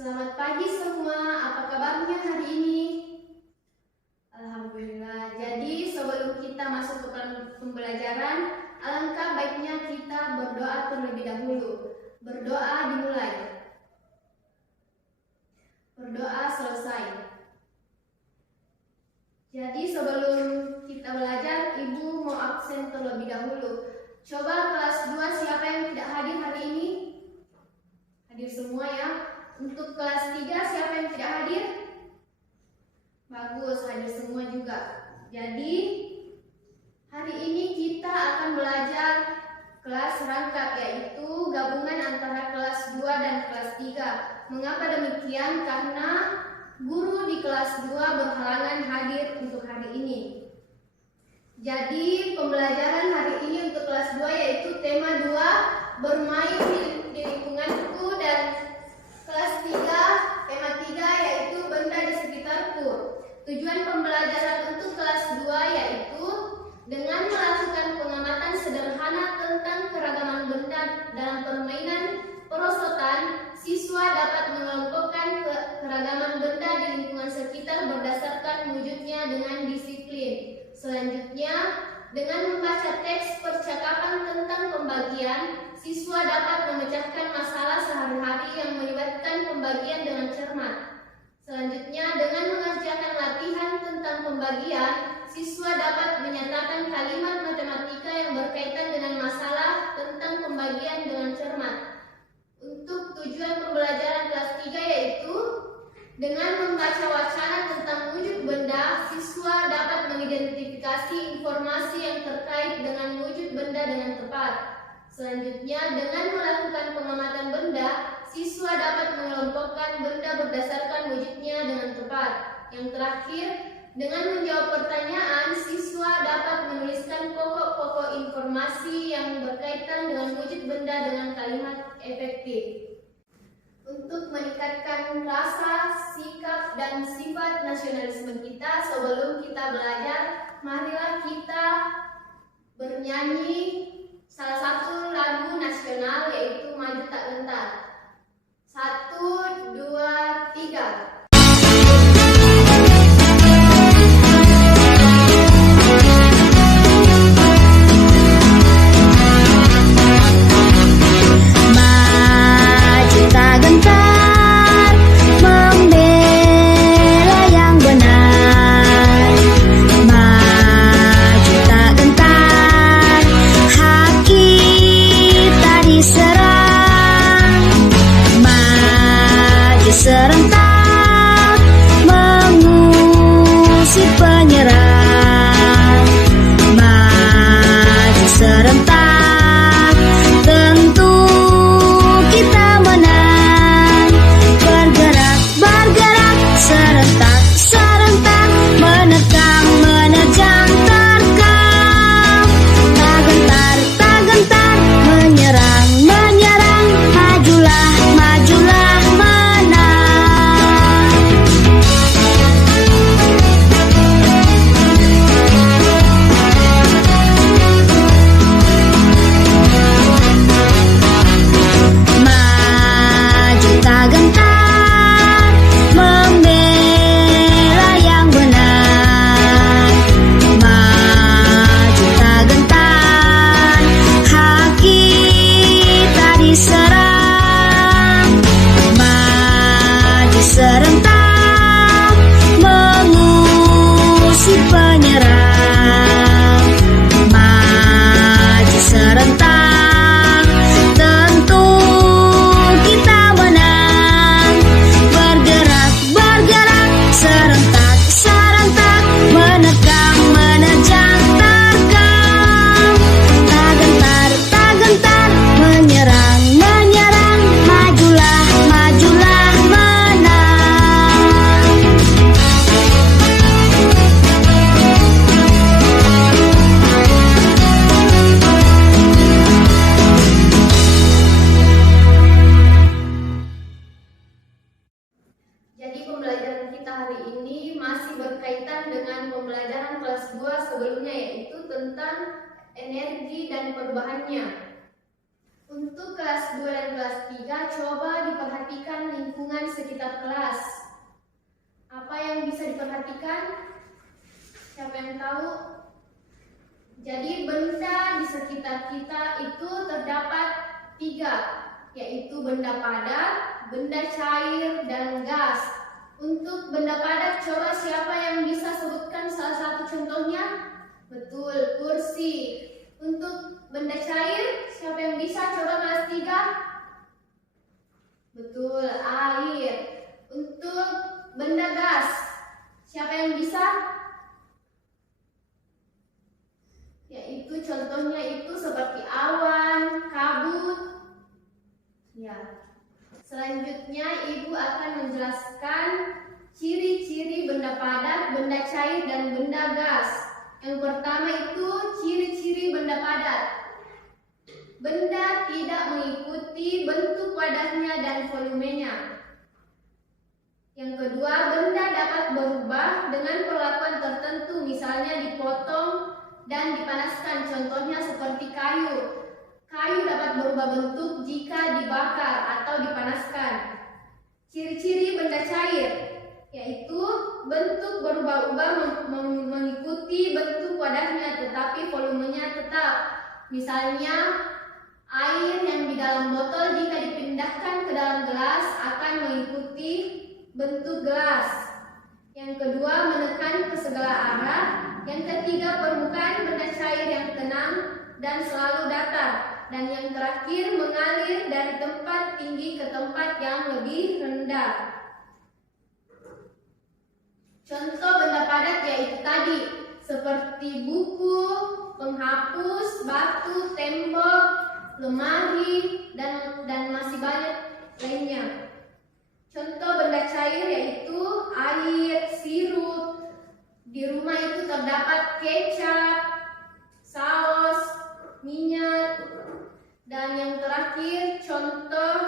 Selamat pagi semua, apa kabarnya hari ini? Alhamdulillah. Jadi sebelum kita masuk ke pembelajaran, alangkah baiknya kita berdoa terlebih dahulu. Berdoa dimulai. Berdoa selesai. Jadi sebelum kita belajar, Ibu mau absen terlebih dahulu. Coba kelas 2 siapa yang tidak hadir hari ini? Hadir semua ya. Untuk kelas 3 siapa yang tidak hadir? Bagus, hadir semua juga. Jadi hari ini kita akan belajar kelas rangkap, yaitu gabungan antara kelas 2 dan kelas 3. Mengapa demikian? Karena guru di kelas 2 berhalangan hadir untuk hari ini. Jadi pembelajaran hari ini untuk kelas 2 yaitu tema 2, bermain di lingkunganku, dan kelas 3, tema 3 yaitu benda di sekitarku. Tujuan pembelajaran untuk kelas 2 yaitu dengan melakukan pengamatan sederhana tentang keragaman benda dalam permainan perosotan, siswa dapat mengelompokkan keragaman benda di lingkungan sekitar berdasarkan wujudnya dengan disiplin. Selanjutnya, dengan membaca teks percakapan tentang pembagian, siswa dapat memecahkan masalah sehari-hari yang melibatkan pembagian dengan cermat. Selanjutnya, dengan mengerjakan latihan tentang pembagian, siswa dapat menyatakan kalimat matematika yang berkaitan dengan masalah tentang pembagian dengan cermat. Untuk tujuan pembelajaran kelas 3 yaitu dengan membaca wacana tentang wujud benda, siswa dapat mengidentifikasi informasi yang terkait dengan wujud benda dengan tepat. Selanjutnya, dengan melakukan pengamatan benda, siswa dapat mengelompokkan benda berdasarkan wujudnya dengan tepat. Yang terakhir, dengan menjawab pertanyaan, siswa dapat menuliskan pokok-pokok informasi yang berkaitan dengan wujud benda dengan kalimat efektif. Untuk meningkatkan rasa, sikap, dan sifat nasionalisme kita, sebelum kita belajar, marilah kita bernyanyi salah satu lagu nasional yaitu Maju Tak Gentar. 1, 2, 3. Serentak mengusir penyerang, maju serentak tentu kita menang. Bergerak, bergerak serentak, serentak menerkam, menerjang, terkam. Tak gentar, tak gentar menyerang, menyerang. Majulah, majulah serentak mengusir penyerang, maju serentak tentu kita menang. Bergerak, bergerak serentak, serentak menerkam, menerjang, terkam. Tak gentar, tak gentar menyerang, menyerang. Majulah, majulah pembelajaran kelas 2 sebelumnya, yaitu tentang energi dan perubahannya. Untuk Untuk kelas 2 dan kelas 3, coba diperhatikan lingkungan sekitar kelas. Apa yang bisa diperhatikan? Siapa yang tahu? Jadi benda di sekitar kita itu terdapat 3, yaitu benda padat, benda cair, dan gas. Untuk benda padat, coba siapa yang bisa sebutkan salah satu contohnya? Betul, kursi. Untuk benda cair, siapa yang bisa? Coba kelas 3. Betul, air. Untuk benda gas, siapa yang bisa? Yaitu contohnya itu seperti awan, kabut. Ya. Selanjutnya Ibu akan menjelaskan ciri-ciri benda padat, benda cair, dan benda gas. Yang pertama itu ciri-ciri benda padat. Benda tidak mengikuti bentuk wadahnya dan volumenya. Yang kedua, benda dapat berubah dengan perlakuan tertentu, misalnya dipotong dan dipanaskan. Contohnya seperti kayu. Kayu dapat berubah bentuk jika dibakar atau dipanaskan. Ciri-ciri benda cair, yaitu bentuk berubah-ubah mengikuti bentuk wadahnya, tetapi volumenya tetap. Misalnya, air yang di dalam botol jika dipindahkan ke dalam gelas akan mengikuti bentuk gelas. Yang kedua, menekan ke segala arah. Yang ketiga, permukaan benda cair yang tenang dan selalu datar. Dan yang terakhir, mengalir dari tempat tinggi ke tempat yang lebih rendah. Contoh benda padat yaitu tadi, seperti buku, penghapus, batu, tembok, lemari, dan masih banyak lainnya. Contoh benda cair yaitu air, sirup. Di rumah itu terdapat kecap, saus, minyak. Dan yang terakhir, contoh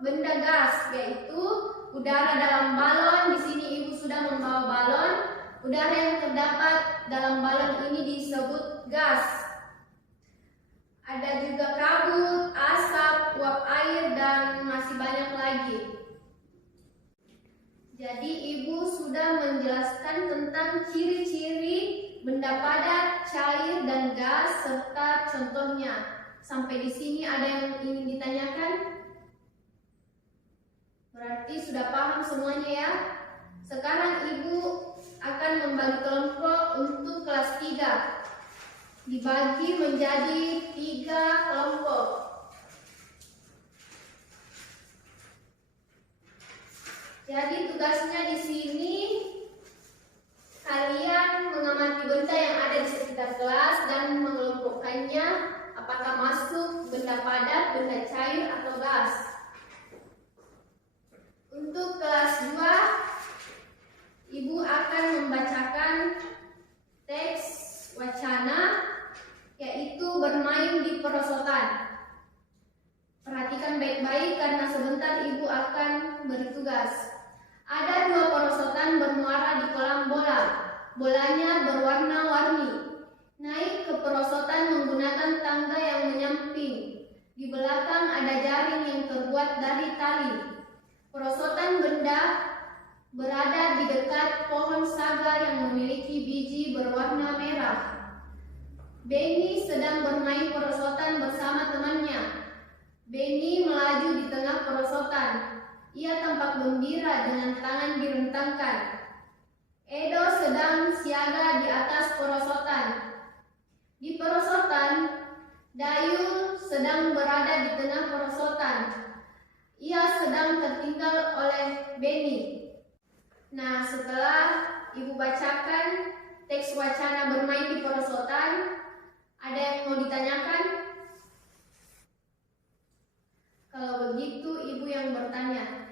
benda gas yaitu udara dalam balon. Di sini Ibu sudah membawa balon. Udara yang terdapat dalam balon ini disebut gas. Ada juga kabut, asap, uap air, dan masih banyak lagi. Jadi Ibu sudah menjelaskan tentang ciri-ciri benda padat, cair, dan gas serta contohnya. Sampai di sini ada yang ingin ditanyakan? Berarti sudah paham semuanya ya. Sekarang Ibu akan membagi kelompok untuk kelas 3. Dibagi menjadi 3 kelompok. Jadi tugasnya di sini kalian mengamati benda yang ada di sekitar kelas dan mengelompokkannya. Apakah masuk benda padat, benda cair, atau gas? Untuk kelas 2, Ibu akan membacakan teks wacana, yaitu bermain di perosotan. Perhatikan baik-baik karena sebentar Ibu akan beri tugas. Ada 2 perosotan bermuara di kolam bola. Bolanya berwarna-warni. Naik ke perosotan menggunakan tangga yang menyamping. Di belakang ada jaring yang terbuat dari tali. Perosotan benda berada di dekat pohon saga yang memiliki biji berwarna merah. Benny sedang bermain perosotan bersama temannya. Benny melaju di tengah perosotan. Ia tampak gembira dengan tangan direntangkan. Edo sedang siaga di atas perosotan. Di perosotan, Dayul sedang berada di tengah perosotan. Ia sedang tertinggal oleh Benny. Nah, setelah Ibu bacakan teks wacana bermain di perosotan, ada yang mau ditanyakan? Kalau begitu, Ibu yang bertanya.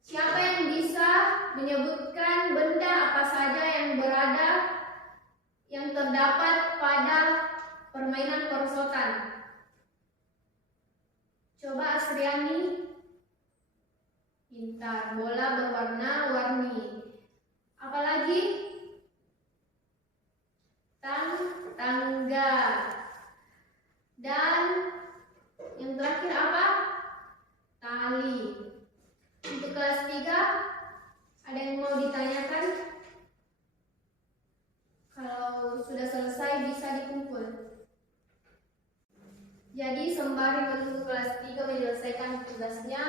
Siapa yang bisa menyebutkan benda apa saja yang terdapat pada permainan perosotan? Coba Asriani. Pintar, bola berwarna-warni. Apalagi? Tangga. Dan yang terakhir apa? Ada yang mau ditanyakan? Kalau sudah selesai bisa dikumpul. Jadi sembari menunggu kelas 3 menyelesaikan tugasnya,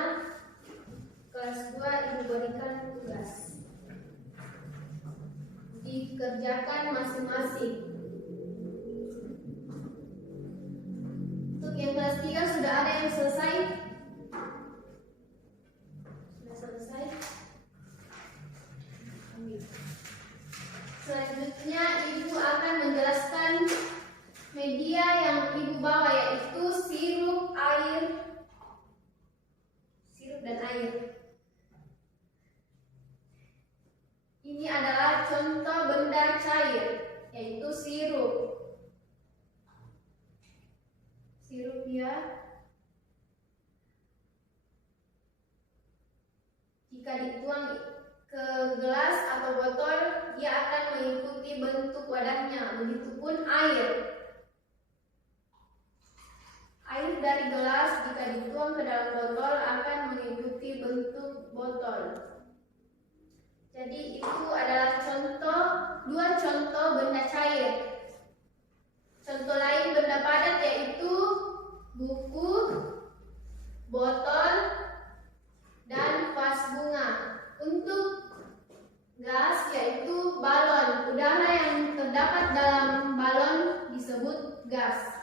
kelas 2 ibu berikan tugas. Dikerjakan masing-masing. Untuk yang kelas 3 sudah ada yang selesai? Sudah selesai? Selanjutnya ibu akan menjelaskan media yang ibu bawa, yaitu sirup dan air. Ini adalah contoh benda cair, yaitu sirup. Sirup ya. Jika dituang ke gelas atau botol, dia akan mengikuti bentuk wadahnya. Begitupun air. Air dari gelas jika dituang ke dalam botol akan mengikuti bentuk botol. Jadi itu adalah dua contoh benda cair. Contoh lain benda padat yaitu buku, botol, dan vas bunga. Untuk gas yaitu balon. Udara yang terdapat dalam balon disebut gas.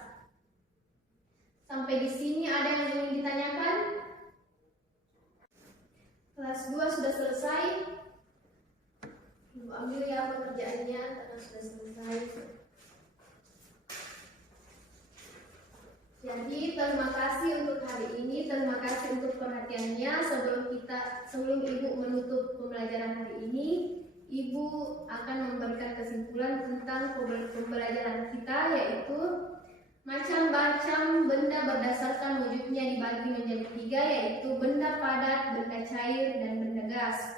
Sampai di sini ada yang ingin ditanyakan? Kelas 2 sudah selesai. Ibu ambil ya pekerjaannya karena sudah selesai. Jadi terima kasih untuk hari ini, terima kasih untuk perhatiannya. Sebelum ibu menutup pembelajaran hari ini, ibu akan memberikan kesimpulan tentang pembelajaran kita, yaitu macam-macam benda berdasarkan wujudnya dibagi menjadi 3, yaitu benda padat, benda cair, dan benda gas.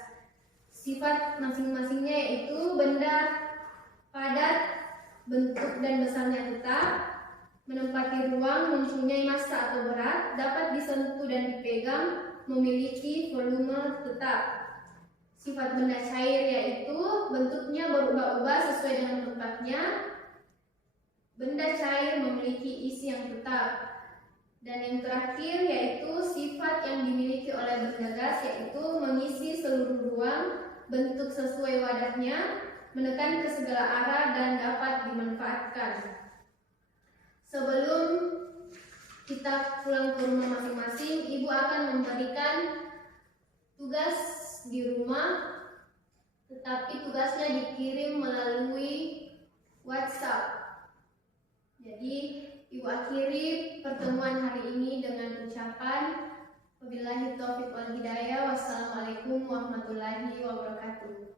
Sifat masing-masingnya yaitu benda padat, bentuk dan besarnya tetap, menempati ruang, mempunyai massa atau berat, dapat disentuh dan dipegang, memiliki volume tetap. Sifat benda cair yaitu bentuknya berubah-ubah sesuai dengan tempatnya. Benda cair memiliki isi yang tetap. Dan yang terakhir yaitu sifat yang dimiliki oleh benda gas, yaitu mengisi seluruh ruang, bentuk sesuai wadahnya, menekan ke segala arah, dan dapat dimanfaatkan. Sebelum kita pulang ke rumah masing-masing, ibu akan memberikan tugas di rumah, tetapi tugasnya dikirim melalui WhatsApp. Jadi ibu akhiri pertemuan hari ini dengan ucapan wabillahi taufiq wal hidayah. Wassalamualaikum warahmatullahi wabarakatuh.